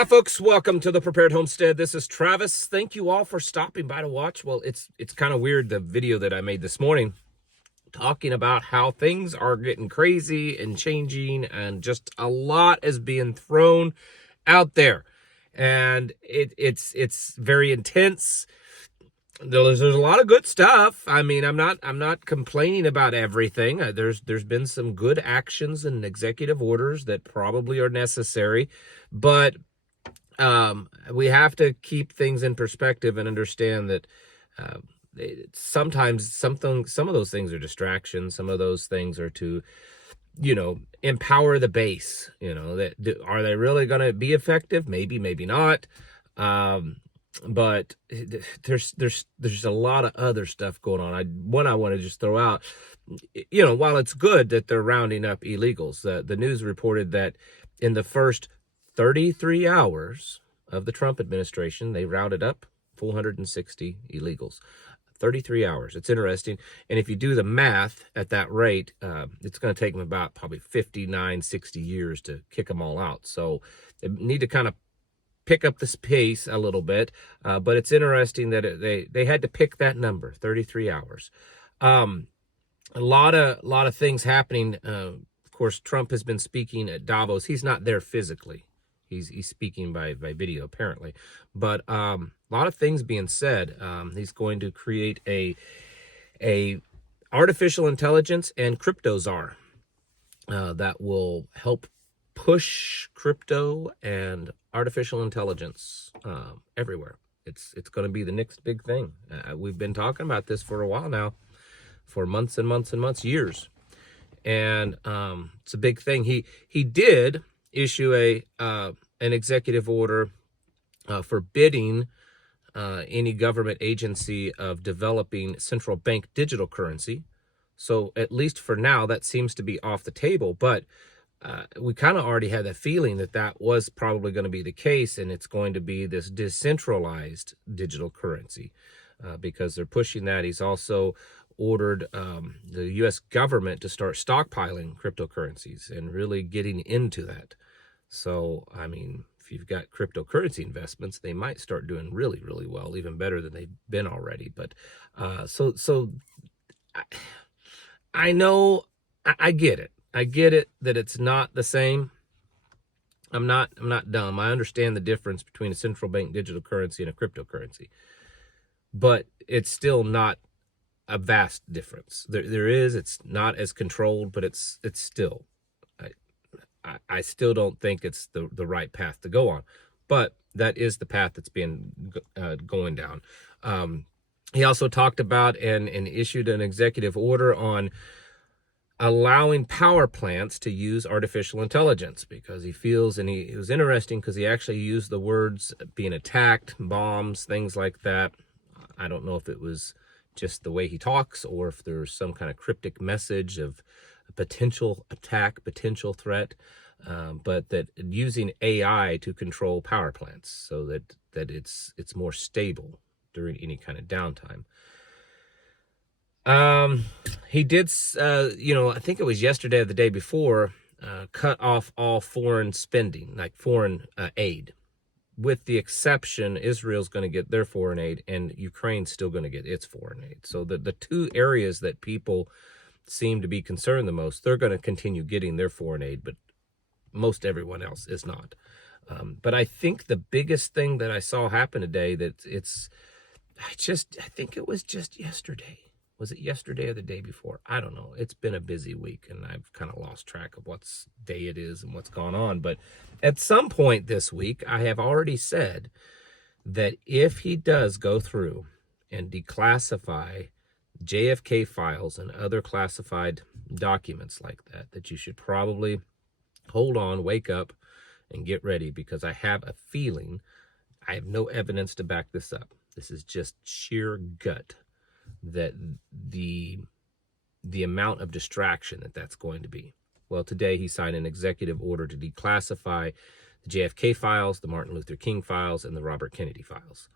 Hi folks, welcome to the Prepared Homestead. This is Travis. Thank you all for stopping by to watch. Well, it's kind of weird, the video that I made this morning talking about how things are getting crazy and changing, and just a lot is being thrown out there. And it's very intense. There's a lot of good stuff. I mean, I'm not complaining about everything. There's been some good actions and executive orders that probably are necessary, but we have to keep things in perspective and understand that sometimes some of those things are distractions. Some of those things are to, empower the base. Are they really going to be effective? Maybe, maybe not. But there's a lot of other stuff going on. I want to just throw out, while it's good that they're rounding up illegals, the news reported that in the first 33 hours of the Trump administration, they rounded up 460 illegals. 33 hours. It's interesting. And if you do the math at that rate, it's going to take them about probably 59, 60 years to kick them all out. So they need to kind of pick up this pace a little bit. But it's interesting that they had to pick that number, 33 hours. A lot of things happening. Of course, Trump has been speaking at Davos. He's not there physically. He's speaking by video, apparently. But a lot of things being said. He's going to create a artificial intelligence and crypto czar that will help push crypto and artificial intelligence everywhere. It's going to be the next big thing. We've been talking about this for a while now, for months and months and months, years. And it's a big thing. He did issue an executive order forbidding any government agency of developing central bank digital currency. So at least for now, that seems to be off the table. But we kind of already had that feeling that was probably going to be the case, and it's going to be this decentralized digital currency because they're pushing that. He's also ordered the U.S. government to start stockpiling cryptocurrencies and really getting into that. So, I mean, if you've got cryptocurrency investments, they might start doing really, really well, even better than they've been already. But I know, I get it. I get it that it's not the same. I'm not dumb. I understand the difference between a central bank digital currency and a cryptocurrency, but it's still not a vast difference. There is. It's not as controlled, but it's still. I still don't think it's the right path to go on, but that is the path that's been going down. He also talked about and issued an executive order on allowing power plants to use artificial intelligence, because he feels, and it was interesting because he actually used the words being attacked, bombs, things like that. I don't know if it was just the way he talks or if there's some kind of cryptic message of a potential attack, potential threat, but that using AI to control power plants so that it's more stable during any kind of downtime. He did, I think it was yesterday or the day before, cut off all foreign spending, like foreign aid. With the exception, Israel's going to get their foreign aid and Ukraine's still going to get its foreign aid. So the two areas that people seem to be concerned the most, they're going to continue getting their foreign aid, but most everyone else is not. But I think the biggest thing that I saw happen today, I think it was just yesterday. Was it yesterday or the day before? I don't know. It's been a busy week, and I've kind of lost track of what day it is and what's gone on. But at some point this week, I have already said that if he does go through and declassify JFK files and other classified documents like that you should probably hold on, wake up, and get ready, because I have a feeling, I have no evidence to back this up. This is just sheer gut, that the amount of distraction that's going to be. Well, today he signed an executive order to declassify the JFK files, the Martin Luther King files, and the Robert Kennedy files.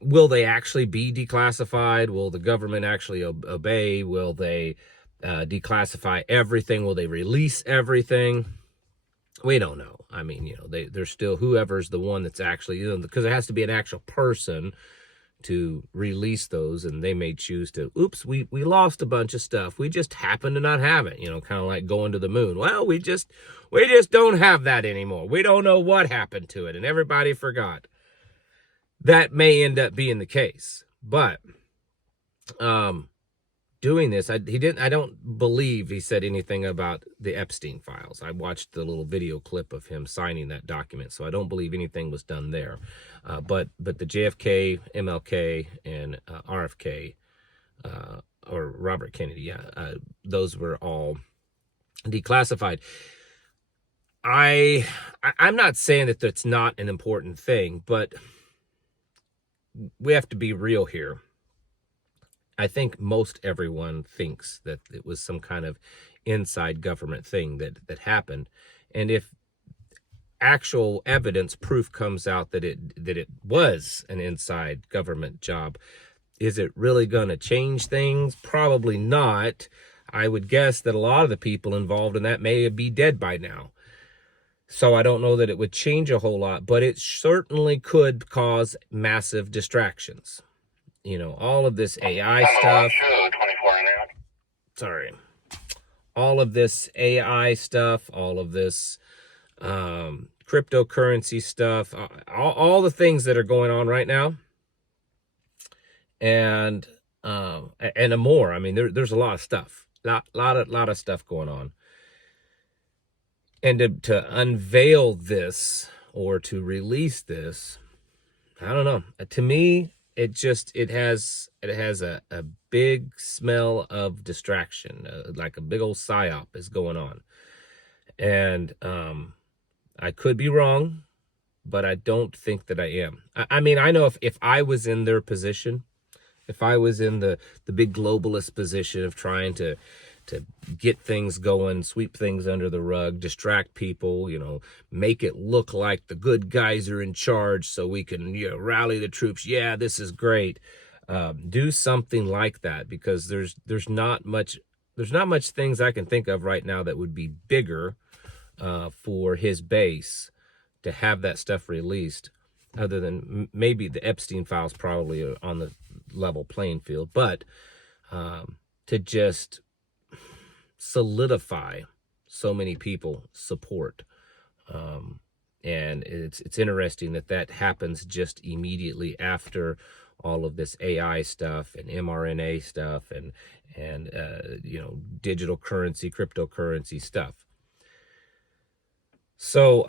Will they actually be declassified? Will the government actually obey? Will they declassify everything? Will they release everything? We don't know. I mean, they're still, whoever's the one that's actually, because it has to be an actual person to release those, and they may choose to, oops, we lost a bunch of stuff. We just happen to not have it, kind of like going to the moon. Well, we just don't have that anymore. We don't know what happened to it, and everybody forgot. That may end up being the case. But doing this, I don't believe he said anything about the Epstein files. I watched the little video clip of him signing that document, so I don't believe anything was done there. But the JFK, MLK, and RFK, or Robert Kennedy, those were all declassified. I'm not saying that that's not an important thing, but we have to be real here. I think most everyone thinks that it was some kind of inside government thing that happened. And if actual evidence, proof comes out that it was an inside government job, is it really going to change things? Probably not. I would guess that a lot of the people involved in that may be dead by now. So I don't know that it would change a whole lot, but it certainly could cause massive distractions. All of this AI stuff. Sorry. All of this AI stuff, all of this cryptocurrency stuff, all the things that are going on right now. And more. I mean, there's a lot of stuff. Lot of stuff going on. And to unveil this or to release this, I don't know. To me, it has a big smell of distraction, like a big old psyop is going on. And I could be wrong, but I don't think that I am. I mean, I know if I was in their position, if I was in the big globalist position of trying to get things going, sweep things under the rug, distract people, make it look like the good guys are in charge so we can rally the troops. Yeah, this is great. Do something like that, because there's not much things I can think of right now that would be bigger for his base to have that stuff released, other than maybe the Epstein files probably are on the level playing field, but to just solidify so many people support. And it's interesting that happens just immediately after all of this AI stuff and mRNA stuff and digital currency, cryptocurrency stuff. So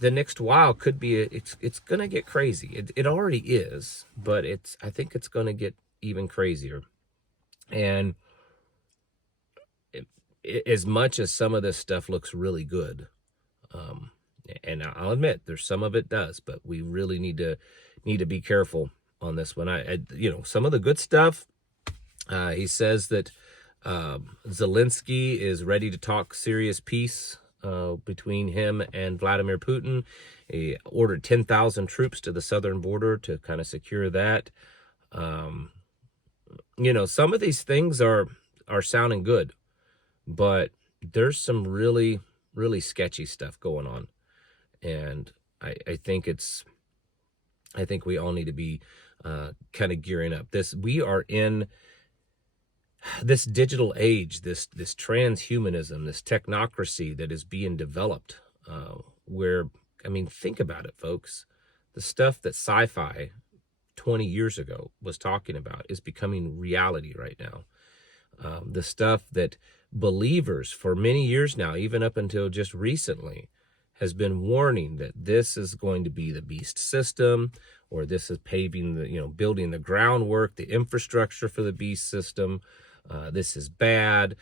the next while could be it's gonna get crazy. It already is, but I think it's gonna get even crazier. And as much as some of this stuff looks really good, and I'll admit there's some of it does, but we really need to be careful on this one. Some of the good stuff, he says that Zelensky is ready to talk serious peace between him and Vladimir Putin. He ordered 10,000 troops to the southern border to kind of secure that. Some of these things are sounding good, but there's some really, really sketchy stuff going on. And I think we all need to be kind of gearing up. We are in this digital age, this transhumanism, this technocracy that is being developed, where, think about it, folks. The stuff that sci-fi 20 years ago was talking about is becoming reality right now. The stuff that believers for many years now, even up until just recently, has been warning that this is going to be the beast system, or this is building the groundwork, the infrastructure for the beast system. This is bad.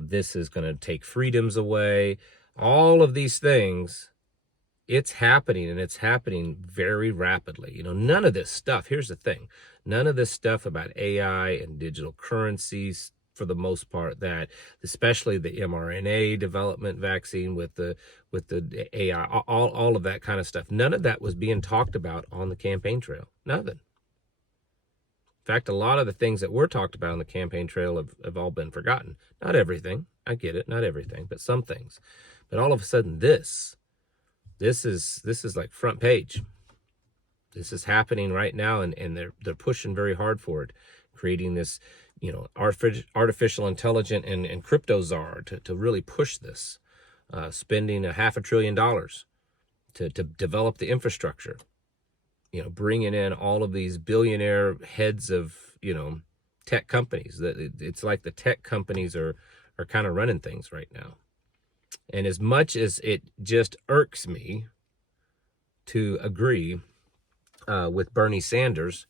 This is going to take freedoms away. All of these things, it's happening, and it's happening very rapidly. None of this stuff, here's the thing, none of this stuff about AI and digital currencies, for the most part, that especially the mRNA development vaccine with the AI, all of that kind of stuff, none of that was being talked about on the campaign trail. Nothing. In fact, a lot of the things that were talked about on the campaign trail have all been forgotten. Not everything. I get it. Not everything, but some things. But all of a sudden, this is like front page. This is happening right now, and they're pushing very hard for it, creating this, artificial intelligence and crypto czar to really push this, spending $500 billion to develop the infrastructure, bringing in all of these billionaire heads of, tech companies. That it's like the tech companies are kind of running things right now. And as much as it just irks me to agree with Bernie Sanders,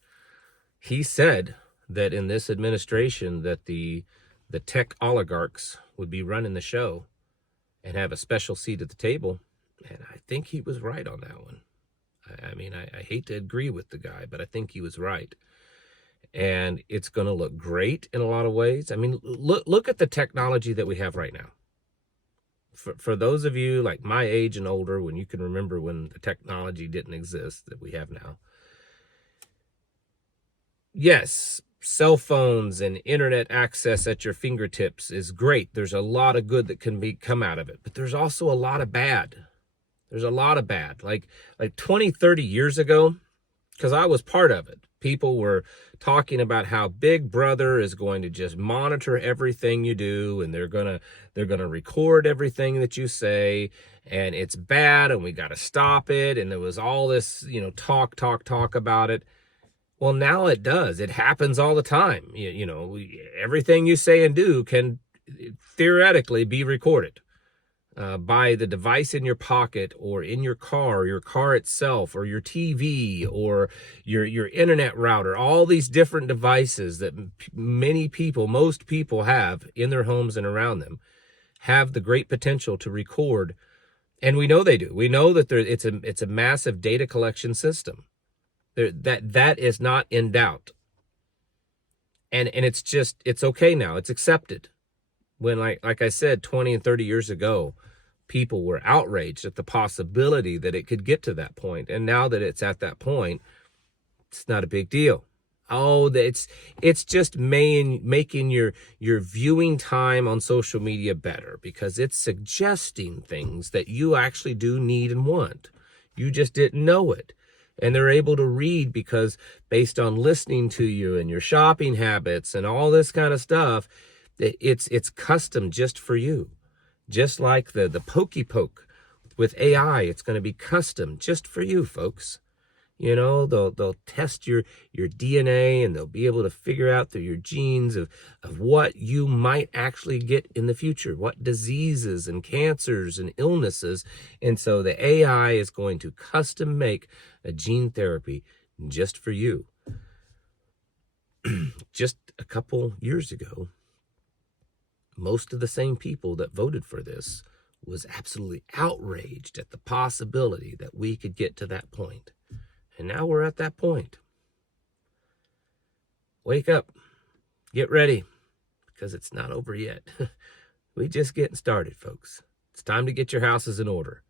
he said that in this administration that the tech oligarchs would be running the show and have a special seat at the table. And I think he was right on that one. I mean, I hate to agree with the guy, but I think he was right. And it's going to look great in a lot of ways. I mean, look at the technology that we have right now. For those of you like my age and older, when you can remember when the technology didn't exist that we have now. Yes, cell phones and internet access at your fingertips is great. There's a lot of good that can come out of it, but there's also a lot of bad. There's a lot of bad. Like 20, 30 years ago, because I was part of it, people were talking about how Big Brother is going to just monitor everything you do, and they're gonna record everything that you say, and it's bad, and we got to stop it. And there was all this, talk about it. Well, now it does. It happens all the time. Everything you say and do can theoretically be recorded by the device in your pocket or in your car itself, or your TV, or your internet router. All these different devices that most people have in their homes and around them have the great potential to record. And we know they do. We know that it's a massive data collection system. That is not in doubt. And it's okay now. It's accepted. When, like I said, 20 and 30 years ago, people were outraged at the possibility that it could get to that point. And now that it's at that point, it's not a big deal. Oh, it's just making your viewing time on social media better, because it's suggesting things that you actually do need and want. You just didn't know it. And they're able to read because based on listening to you and your shopping habits and all this kind of stuff, it's custom just for you. Just like the Pokey Poke with AI, it's going to be custom just for you, folks. They'll test your DNA, and they'll be able to figure out through your genes of what you might actually get in the future, what diseases and cancers and illnesses. And so the AI is going to custom make a gene therapy just for you. Just a couple years ago, most of the same people that voted for this was absolutely outraged at the possibility that we could get to that point. And now we're at that point. Wake up. Get ready. Because it's not over yet. We're just getting started, folks. It's time to get your houses in order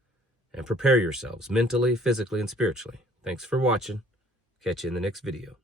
and prepare yourselves mentally, physically, and spiritually. Thanks for watching. Catch you in the next video.